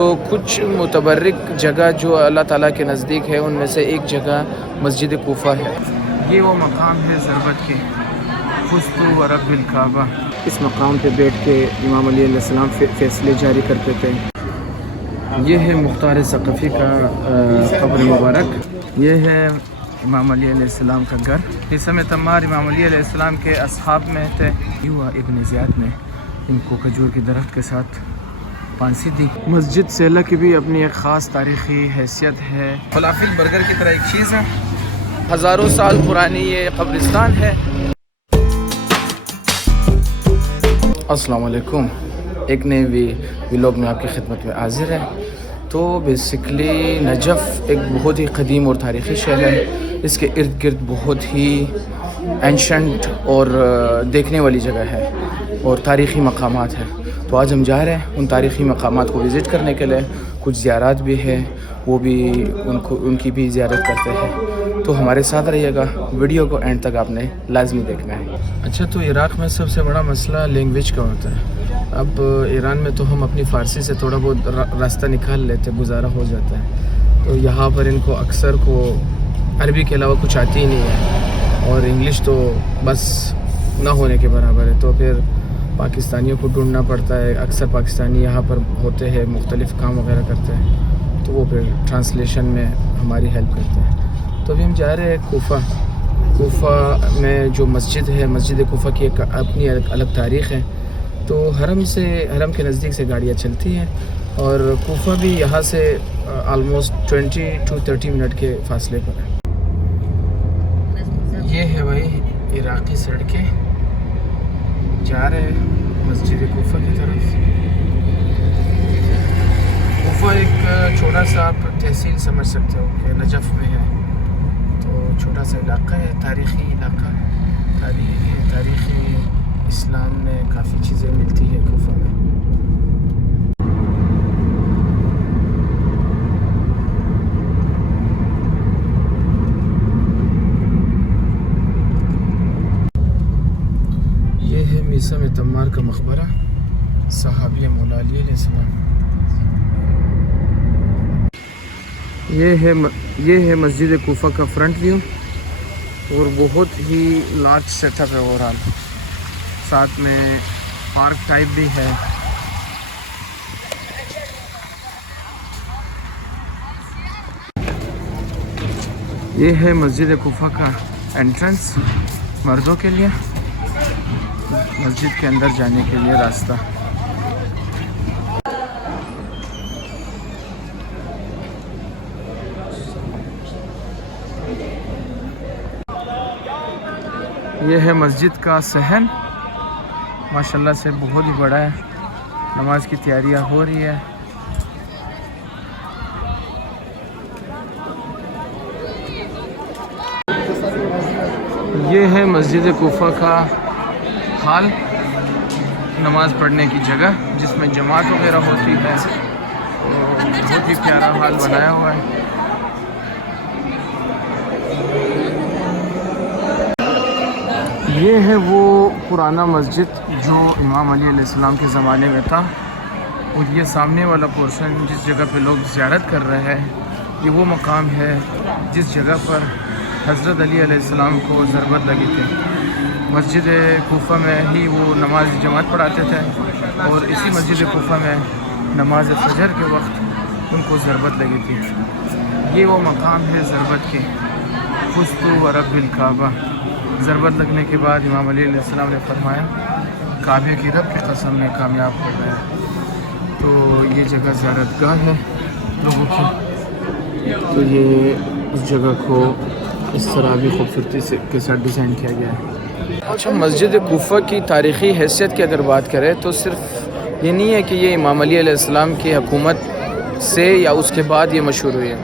تو کچھ متبرک جگہ جو اللہ تعالیٰ کے نزدیک ہے ان میں سے ایک جگہ مسجد کوفہ ہے۔ یہ وہ مقام ہے ضربت کے، فزت ورب الکعبہ۔ اس مقام پہ بیٹھ کے امام علی علیہ السلام فیصلے جاری کرتے تھے۔ یہ ہے مختار ثقفی کا قبر مبارک، یہ ہے امام علی علیہ السلام کا گھر۔ حسام تمار امام علی علیہ السلام کے اصحاب میں تھے۔ ہوا ابن زیاد نے ان کو کھجور کے درخت کے ساتھ پھانسی دی۔ مسجد سیلہ کی بھی اپنی ایک خاص تاریخی حیثیت ہے۔ فلافل برگر کی طرح ایک چیز ہے، ہزاروں سال پرانی یہ قبرستان ہے۔ السلام علیکم، ایک نئے ولاگ میں آپ کی خدمت میں حاضر ہے۔ تو بیسکلی نجف ایک بہت ہی قدیم اور تاریخی شہر ہے۔ اس کے ارد گرد بہت ہی اینشنٹ اور دیکھنے والی جگہ ہے اور تاریخی مقامات ہیں۔ تو آج ہم جا رہے ہیں ان تاریخی مقامات کو وزٹ کرنے کے لیے۔ کچھ زیارات بھی ہے، وہ بھی ان کی بھی زیارت کرتے ہیں۔ تو ہمارے ساتھ رہیے گا، ویڈیو کو اینڈ تک آپ نے لازمی دیکھنا ہے۔ اچھا، تو عراق میں سب سے بڑا مسئلہ لینگویج کا ہوتا ہے۔ اب ایران میں تو ہم اپنی فارسی سے تھوڑا بہت راستہ نکال لیتے، گزارا ہو جاتا ہے۔ تو یہاں پر ان کو اکثر کو عربی کے علاوہ کچھ آتی ہی نہیں ہے، اور انگلش تو بس نہ ہونے کے برابر ہے۔ تو پھر پاکستانیوں کو ڈھونڈنا پڑتا ہے۔ اکثر پاکستانی یہاں پر ہوتے ہیں، مختلف کام وغیرہ کرتے ہیں، تو وہ پھر ٹرانسلیشن میں ہماری ہیلپ کرتے ہیں۔ تو ابھی ہم جا رہے ہیں کوفہ۔ کوفہ میں جو مسجد ہے، مسجد کوفہ کی ایک اپنی الگ تاریخ ہے۔ تو حرم کے نزدیک سے گاڑیاں چلتی ہیں، اور کوفہ بھی یہاں سے آلموسٹ 20 to 30 منٹ کے فاصلے پر ہے۔ یہ ہے وہی عراقی سڑکیں، جا رہے ہیں مسجد کوفہ کی طرف۔ کوفہ ایک چھوٹا سا آپ تحصیل سمجھ سکتے ہو کہ نجف میں ہے، تو چھوٹا سا علاقہ ہے، تاریخی علاقہ، تاریخی اسلام میں کافی چیزیں ملتی ہے کوفہ میں۔ یہ ہے حسام تمار کا مقبرہ، صحابی مولا علی علیہ السلام۔ یہ ہے مسجد کوفہ کا فرنٹ ویو، اور بہت ہی لارج سیٹ اپ ہے اوورآل۔ ساتھ میں پارک ٹائپ بھی ہے۔ یہ ہے مسجد کوفہ کا انٹرنس مردوں کے لیے، مسجد کے اندر جانے کے لیے راستہ۔ یہ ہے مسجد کا صحن، ماشاءاللہ سے بہت ہی بڑا ہے۔ نماز کی تیاریاں ہو رہی ہے۔ یہ ہے مسجد کوفہ کا حال، نماز پڑھنے کی جگہ جس میں جماعت وغیرہ ہوتی ہے۔ بہت ہی پیارا حال بنایا ہوا ہے۔ یہ ہے وہ پرانا مسجد جو امام علی علیہ السلام کے زمانے میں تھا، اور یہ سامنے والا پورشن جس جگہ پہ لوگ زیارت کر رہے ہیں، یہ وہ مقام ہے جس جگہ پر حضرت علی علیہ السلام کو ضربت لگی تھی۔ مسجد کوفہ میں ہی وہ نماز جماعت پڑھاتے تھے، اور اسی مسجد کوفہ میں نماز فجر کے وقت ان کو ضربت لگی تھی۔ یہ وہ مقام ہے ضربت کے، فزت ورب الکعبہ۔ ضربت لگنے کے بعد امام علی علیہ السلام نے فرمایا، کعبے کی رب کی قسم میں کامیاب ہو گیا۔ تو یہ جگہ زیارت گاہ ہے لوگوں کی۔ تو یہ اس جگہ کو اس طرح بھی خوبصورتی کے ساتھ ڈیزائن کیا گیا ہے۔ اچھا، مسجد کوفہ کی تاریخی حیثیت کی اگر بات کریں تو صرف یہ نہیں ہے کہ یہ امام علی علیہ السلام کی حکومت سے یا اس کے بعد یہ مشہور ہوئی ہے۔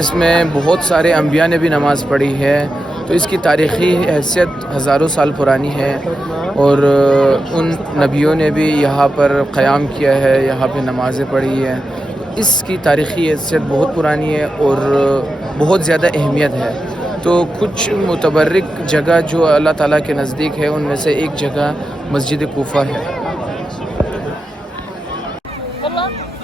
اس میں بہت سارے انبیاء نے بھی نماز پڑھی ہے، تو اس کی تاریخی حیثیت ہزاروں سال پرانی ہے، اور ان نبیوں نے بھی یہاں پر قیام کیا ہے، یہاں پہ نمازیں پڑھی ہے۔ اس کی تاریخی حیثیت بہت پرانی ہے اور بہت زیادہ اہمیت ہے۔ تو کچھ متبرک جگہ جو اللہ تعالیٰ کے نزدیک ہے ان میں سے ایک جگہ مسجد کوفہ ہے۔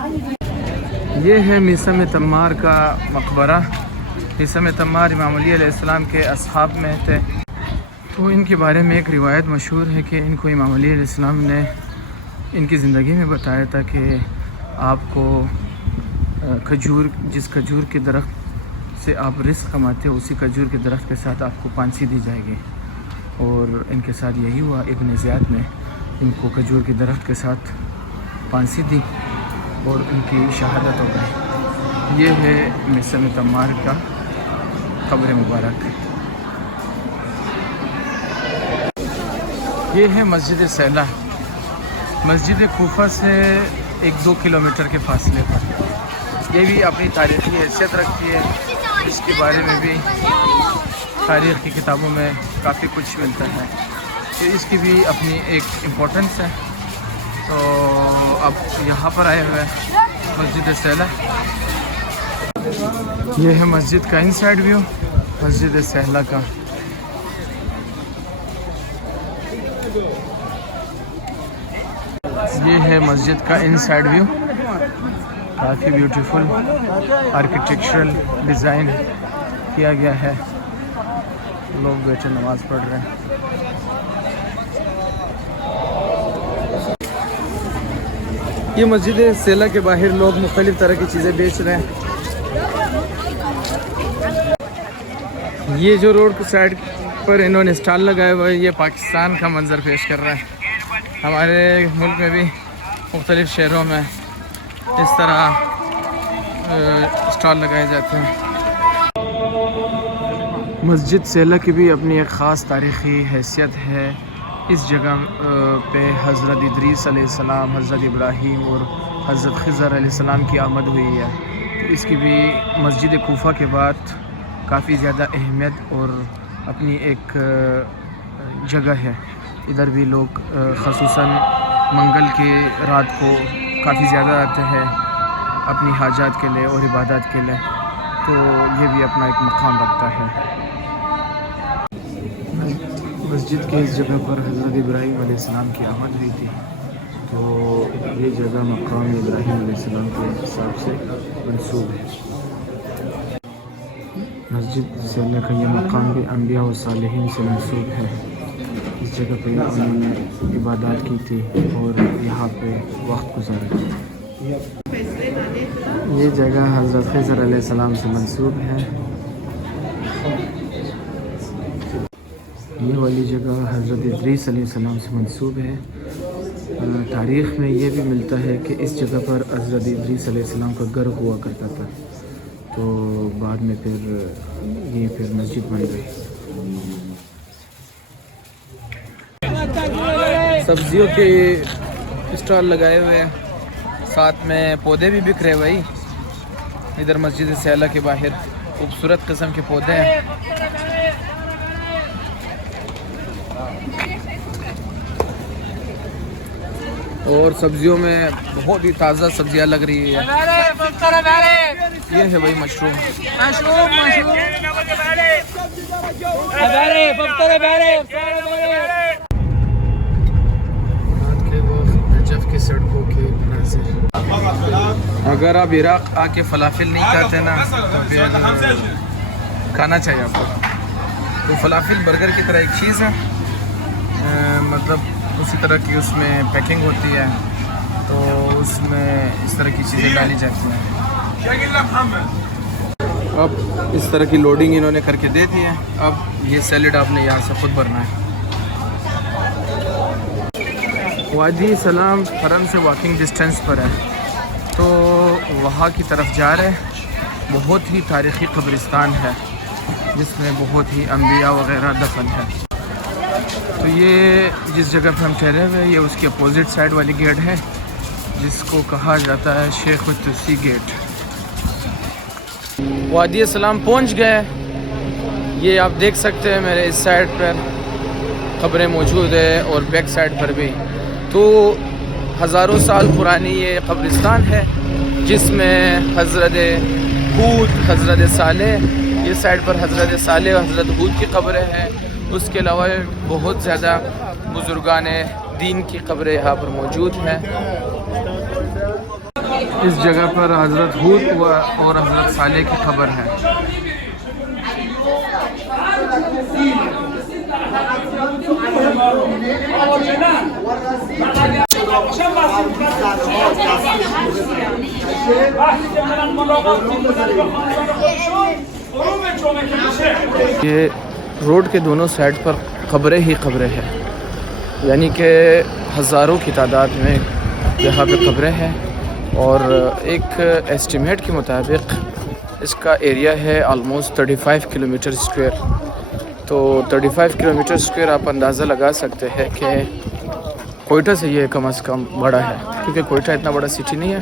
یہ ہے میثم تمار کا مقبرہ. میثم تمار امام علی علیہ السلام کے اصحاب میں تھے. تو ان کے بارے میں ایک روایت مشہور ہے کہ ان کو امام علی علیہ السلام نے ان کی زندگی میں بتایا تھا کہ آپ کو جس کھجور کے درخت سے آپ رزق کماتے ہو اسی کھجور کے درخت کے ساتھ آپ کو پانسی دی جائے گی. اور ان کے ساتھ یہی ہوا. ابن زیاد نے ان کو کھجور کے درخت کے ساتھ پانسی دی اور ان کی شہادت ہو گئی. یہ ہے میثم تمار کا قبر مبارک. یہ ہے مسجد سیلہ. مسجد کوفہ سے 1-2 کلومیٹر کے فاصلے پر. یہ بھی اپنی تاریخی حیثیت رکھتی ہے. اس کے بارے میں بھی تاریخ کی کتابوں میں کافی کچھ ملتا ہے. تو اس کی بھی اپنی ایک امپورٹنس ہے. تو اب یہاں پر آئے ہوئے مسجد سیلہ. یہ ہے مسجد کا ان سائڈ ویو مسجد سیلہ کا. یہ ہے مسجد کا ان سائڈ ویو. کافی بیوٹیفل آرکیٹیکچرل ڈیزائن کیا گیا ہے. لوگ بیٹھے نماز پڑھ رہے ہیں. یہ مسجد سیلہ کے باہر لوگ مختلف طرح کی چیزیں بیچ رہے ہیں. یہ جو روڈ کے سائڈ پر انہوں نے اسٹال لگایا ہوا ہے یہ پاکستان کا منظر پیش کر رہا ہے. ہمارے ملک میں بھی مختلف شہروں میں اس طرح اسٹال لگائے جاتے ہیں. مسجد سیلہ کی بھی اپنی ایک خاص تاریخی حیثیت ہے. اس جگہ پہ حضرت ادریس علیہ السلام، حضرت ابراہیم اور حضرت خضر علیہ السلام کی آمد ہوئی ہے. تو اس کی بھی مسجد کوفہ کے بعد کافی زیادہ اہمیت اور اپنی ایک جگہ ہے. ادھر بھی لوگ خصوصاً منگل کی رات کو کافی زیادہ آتے ہیں اپنی حاجات کے لیے اور عبادات کے لیے. تو یہ بھی اپنا ایک مقام رکھتا ہے. مسجد کے اس جگہ پر حضرت ابراہیم علیہ السلام کی آمد ہوئی تھی. تو یہ جگہ مقام ابراہیم علیہ السلام کے حساب سے منسوب ہے. مسجد سیلہ کا یہ مقام بھی انبیاء و صالحین سے منسوب ہے. اس جگہ پہ انہوں نے عبادات کی تھی اور یہاں پہ وقت گزارا. یہ جگہ حضرت خضر علیہ السلام سے منسوب ہے. یہ والی جگہ حضرت ادریس علیہ السلام سے منسوب ہے. تاریخ میں یہ بھی ملتا ہے کہ اس جگہ پر حضرت ادریس علیہ السلام کا گھر ہوا کرتا تھا. تو بعد میں پھر مسجد بن گئی. سبزیوں کے اسٹال لگائے ہوئے ہیں. ساتھ میں پودے بھی بک رہے بھائی. ادھر مسجد سیلہ کے باہر خوبصورت قسم کے پودے ہیں. اور سبزیوں میں بہت ہی تازہ سبزیاں لگ رہی ہے. یہ ہے بھائی مشروم. نجف کی سڑکوں کے مناظر. اگر آپ عراق آ کے فلافل نہیں کھاتے نا تو پھر کھانا چاہیے آپ کو. تو فلافل برگر کی طرح ایک چیز ہے. مطلب اسی طرح کی اس میں پیکنگ ہوتی ہے. تو اس میں اس طرح کی چیزیں ڈالی جاتی ہیں. اب اس طرح کی لوڈنگ انہوں نے کر کے دے دی ہے. اب یہ سیلڈ آپ نے یہاں سے خود بھرنا ہے. وادی سلام حرم سے واکنگ ڈسٹینس پر ہے. تو وہاں کی طرف جا رہے ہیں. بہت ہی تاریخی قبرستان ہے جس میں بہت ہی انبیاء وغیرہ دفن ہے. تو یہ جس جگہ پہ ہم ٹھہرے ہوئے یہ اس کی اپوزٹ سائڈ والی گیٹ ہے جس کو کہا جاتا ہے شیخ التوسی گیٹ. وادی سلام پہنچ گئے. یہ آپ دیکھ سکتے ہیں میرے اس سائڈ پر قبریں موجود ہے اور بیک سائڈ پر بھی. تو ہزاروں سال پرانی یہ قبرستان ہے جس میں حضرت ہود، حضرت صالح، یہ سائڈ پر حضرت صالح اور حضرت ہود کی قبریں ہیں. اس کے علاوہ بہت زیادہ بزرگان دین کی قبریں یہاں پر موجود ہیں. اس جگہ پر حضرت ہود اور حضرت صالح کی قبر ہے. یہ روڈ کے دونوں سائڈ پر قبریں ہی قبریں ہیں، یعنی کہ ہزاروں کی تعداد میں یہاں پہ قبریں ہیں. اور ایک ایسٹیمیٹ کے مطابق اس کا ایریا ہے آلموسٹ 35 کلومیٹر اسکوائر. تو 35 کلومیٹر اسکوائر آپ اندازہ لگا سکتے ہیں کہ کوئٹہ سے یہ کم از کم بڑا ہے، کیونکہ کوئٹہ اتنا بڑا سٹی نہیں ہے،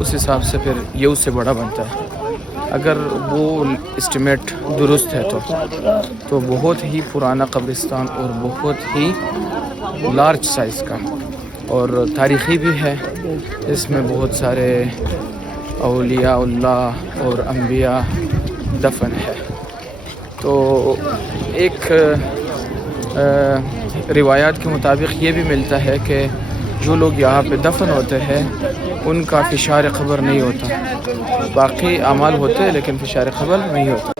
اس حساب سے پھر یہ اس سے بڑا بنتا ہے. اگر وہ اسٹیمیٹ درست ہے تو بہت ہی پرانا قبرستان اور بہت ہی لارج سائز کا اور تاریخی بھی ہے. اس میں بہت سارے اولیاء اللہ اور انبیاء دفن ہے. تو ایک روایات کے مطابق یہ بھی ملتا ہے کہ جو لوگ یہاں پہ دفن ہوتے ہیں ان کا فشار قبر نہیں ہوتا، باقی اعمال ہوتے ہیں لیکن فشار قبر نہیں ہوتا.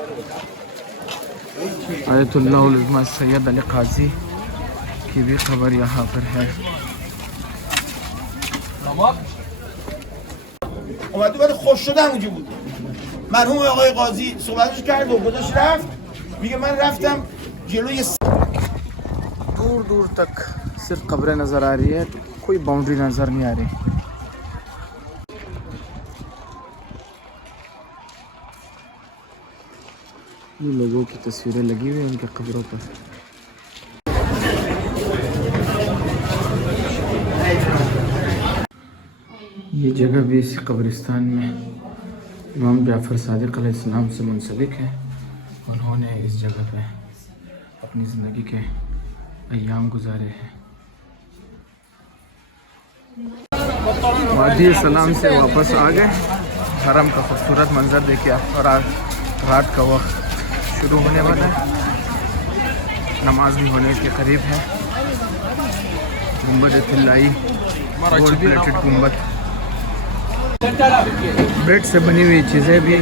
آیت اللہ العظمہ سید علی قاضی کی بھی خبر یہاں پر ہے. اومد ولی خوش شده همونجا بود. مرحوم آقای قاضی صحبتش کرد و گذاشت رفت، میگه من رفتم جلوی دور دور تک صرف قبریں نظر آ رہی ہے، کوئی باؤنڈری نظر نہیں آ رہی. یہ لوگوں کی تصویریں لگی ہوئی ہیں ان کے قبروں پر. یہ جگہ بھی اسی قبرستان میں امام جعفر صادق علیہ السلام سے منسلک ہے. انہوں نے اس جگہ پہ اپنی زندگی کے ایام گزارے ہیں. وادی سلام سے واپس آ گئے. حرم کا خوبصورت منظر دیکھے اور رات کا وقت شروع ہونے والا ہے، نماز بھی ہونے کے قریب ہے. گنبد طلائی گولڈ پلیٹڈ گنبد، بیٹ سے بنی ہوئی چیزیں بھی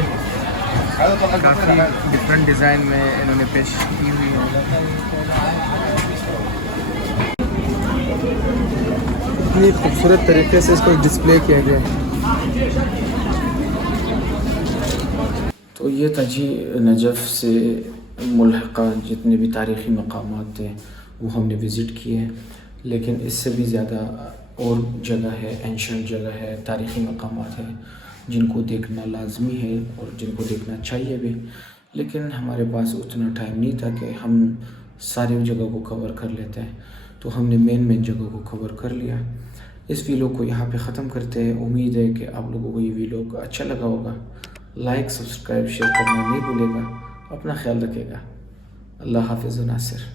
کافی ڈفرینٹ ڈیزائن میں انہوں نے پیش کی ہوئی ہیں. اتنی خوبصورت طریقے سے اس کو ڈسپلے کیا گیا ہے. تو یہ تھا جی نجف سے ملحقہ جتنے بھی تاریخی مقامات تھے وہ ہم نے وزٹ کیے، لیکن اس سے بھی زیادہ اور جگہ ہے، اینشنٹ جگہ ہے، تاریخی مقامات ہیں جن کو دیکھنا لازمی ہے اور جن کو دیکھنا چاہیے بھی. لیکن ہمارے پاس اتنا ٹائم نہیں تھا کہ ہم ساری جگہ کو کور کر لیتے ہیں، تو ہم نے مین جگہ کو کور کر لیا. اس ویڈیو کو یہاں پہ ختم کرتے ہیں. امید ہے کہ آپ لوگوں کو یہ ویڈیو اچھا لگا ہوگا. لائک، سبسکرائب، شیئر کرنا نہیں بھولے گا. اپنا خیال رکھے گا. اللہ حافظ و ناصر.